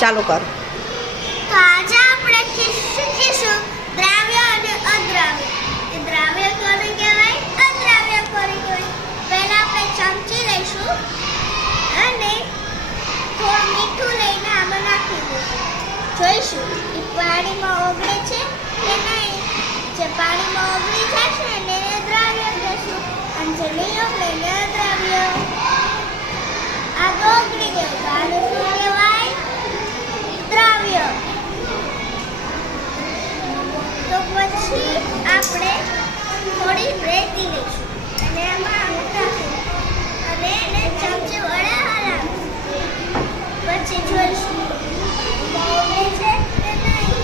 ચાલુ કર. તો આજે આપણે શીખીશું દ્રાવ્ય અને અદ્રાવ્ય. એ દ્રાવ્ય કોને કહેવાય, અદ્રાવ્ય કોને કહેવાય. પહેલા આપણે ચમચી લઈશું અને થોડું મીઠું લઈને આમાં નાખી દઈશું. જોઈશું એ પાણીમાં ઓગળે છે કે નહીં. જે પાણીમાં ઓગળી જશે એને દ્રાવ્ય કહેશું અને જે નહીં ઓગળે એને અદ્રાવ્ય. આ તો ઓગળી ગયું તો આને શું કહેવાય, દ્રાવ્ય. તો પછી આપણે થોડી રેતી લઈશું અને એમાં નાખીશું અને એને ચમચી વડે હલાવીશું. પછી જોઈશું ઓગળે છે કે નહીં.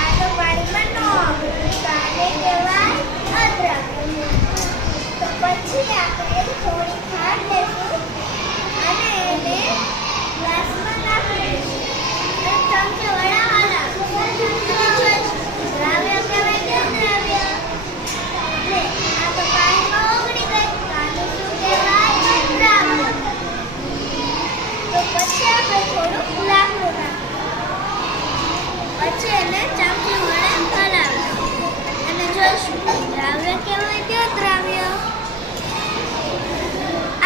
આ તો પાણીમાં ન ઓગળે તો આને કહેવાય અદ્રાવ્ય. તો પછી આપણે થોડી ખાંડ લઈશું અને એને ગ્લાસમાં નાખી દઈશું અને ચમચી વડે હલાવીશું. દ્રાવ્ય કહેવાય કે અદ્રાવ્ય. ને આ તો પાણીમાં ઓગળી ગઈ તો આને શું કહેવાય, અદ્રાવ્ય. તો પછી આપણે થોડુંક લાકડું નાખીશું. પછી એને ચમચી વડે હલાવીશું અને જોઈશું દ્રાવ્ય કહેવાય કે અદ્રાવ્ય.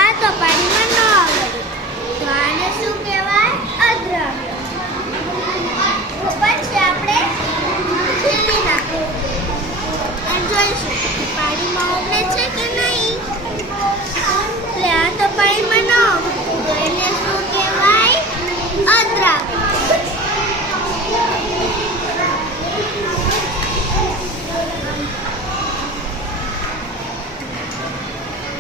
આ તો પાણીમાં ન ઓગળ્યું તો આને શું કહેવાય, અદ્રાવ્ય. તો પછી આપણે ખીલી નાખીશું અને જોઈશું પાણીમાં ઓગળે છે કે